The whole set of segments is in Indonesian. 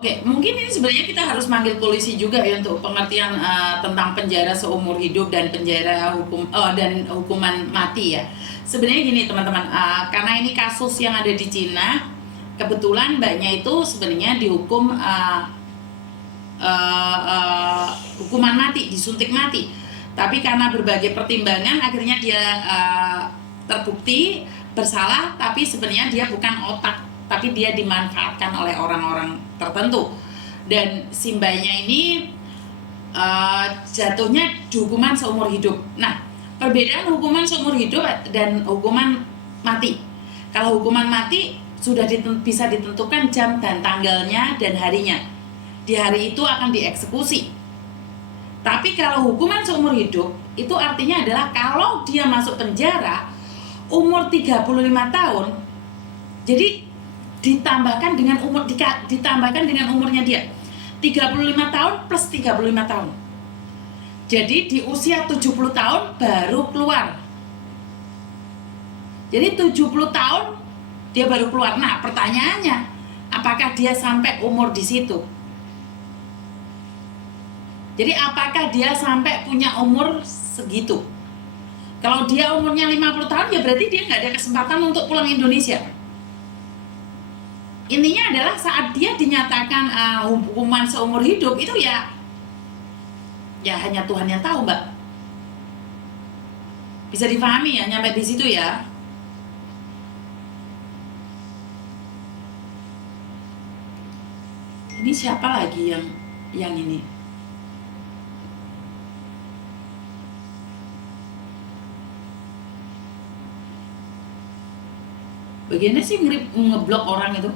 Oke, mungkin ini sebenarnya kita harus manggil polisi juga ya untuk pengertian tentang penjara seumur hidup dan penjara dan hukuman mati ya. Sebenarnya gini teman-teman, karena ini kasus yang ada di Cina, kebetulan mbaknya itu sebenarnya dihukum hukuman mati, disuntik mati. Tapi karena berbagai pertimbangan akhirnya dia terbukti bersalah, tapi sebenarnya dia bukan otak, tapi dia dimanfaatkan oleh orang-orang tertentu. Dan si mbaknya ini jatuhnya hukuman seumur hidup. Nah, perbedaan hukuman seumur hidup dan hukuman mati. Kalau hukuman mati sudah bisa ditentukan jam dan tanggalnya dan harinya. Di hari itu akan dieksekusi. Tapi kalau hukuman seumur hidup itu artinya adalah kalau dia masuk penjara umur 35 tahun, jadi ditambahkan dengan umurnya dia 35 tahun plus 35 tahun. Jadi di usia 70 tahun baru keluar. Jadi 70 tahun dia baru keluar. Nah, pertanyaannya, apakah dia sampai umur di situ? Jadi apakah dia sampai punya umur segitu? Kalau dia umurnya 50 tahun ya berarti dia nggak ada kesempatan untuk pulang Indonesia. Intinya adalah saat dia dinyatakan hukuman seumur hidup itu ya hanya Tuhan yang tahu, Mbak. Bisa dipahami ya nyampe di situ ya. Ini siapa lagi yang ini? Bagiannya sih ngeblok orang itu.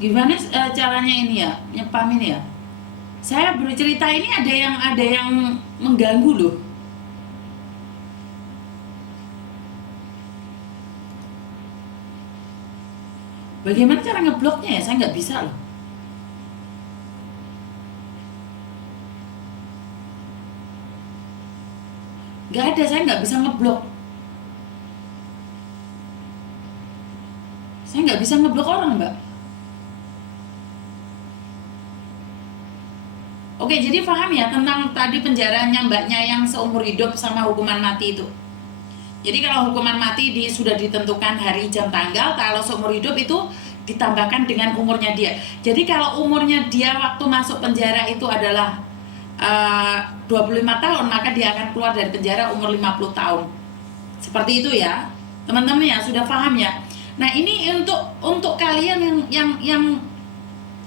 Gimana caranya ini ya, nyepamin ya? Saya bercerita ini ada yang mengganggu loh. Bagaimana cara ngebloknya ya? Saya nggak bisa loh. Nggak ada, saya nggak bisa ngeblok. Saya nggak bisa ngeblok orang, Mbak. Oke, jadi paham ya tentang tadi penjaranya mbaknya yang seumur hidup sama hukuman mati itu. Jadi kalau hukuman mati sudah ditentukan hari jam tanggal, kalau seumur hidup itu ditambahkan dengan umurnya dia. Jadi kalau umurnya dia waktu masuk penjara itu adalah 25 tahun, maka dia akan keluar dari penjara umur 50 tahun. Seperti itu ya. Teman-teman ya sudah paham ya. Nah, ini untuk kalian yang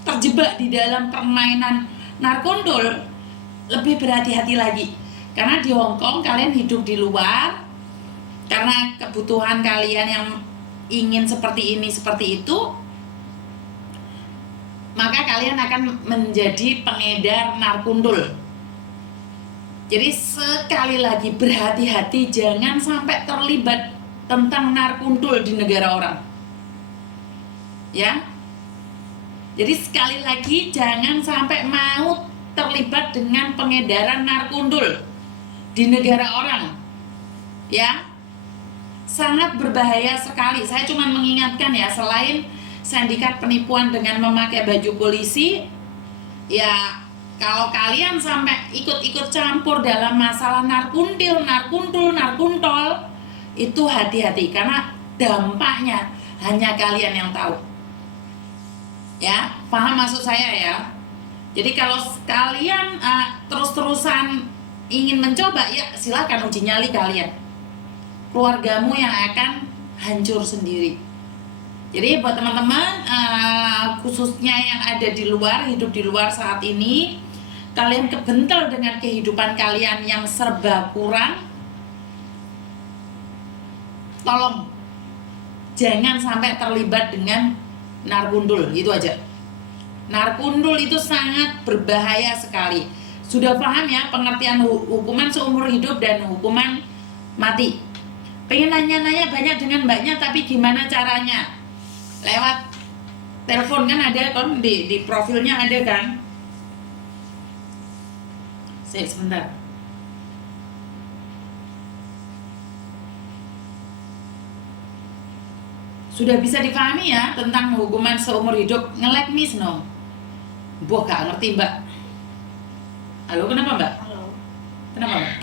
terjebak di dalam permainan narkondol, lebih berhati-hati lagi. Karena di Hong Kong kalian hidup di luar, karena kebutuhan kalian yang ingin seperti ini seperti itu, maka kalian akan menjadi pengedar narkondol. Jadi sekali lagi berhati-hati, jangan sampai terlibat tentang narkondol di negara orang. Ya. Jadi sekali lagi jangan sampai mau terlibat dengan pengedaran narkondol di negara orang. Ya. Sangat berbahaya sekali. Saya cuma mengingatkan ya, selain sindikat penipuan dengan memakai baju polisi, ya kalau kalian sampai ikut-ikut campur dalam masalah narkontol, itu hati-hati karena dampaknya hanya kalian yang tahu. Ya, paham maksud saya ya? Jadi kalau kalian terus-terusan ingin mencoba, ya silakan uji nyali kalian. Keluargamu yang akan hancur sendiri. Jadi buat teman-teman khususnya yang ada di luar, hidup di luar saat ini, kalian kebentel dengan kehidupan kalian yang serba kurang, tolong jangan sampai terlibat dengan narkondol, itu aja. Narkondol itu sangat berbahaya sekali. Sudah paham ya pengertian hukuman seumur hidup dan hukuman mati. pengen nanya-nanya banyak dengan mbaknya, tapi gimana caranya? Lewat telepon kan ada kan, di profilnya ada kan? Sebentar. Sudah bisa dipahami ya tentang hukuman seumur hidup? Nge-like miss no? Buah gak ngerti mbak. Halo, kenapa mbak? Halo. Kenapa mbak?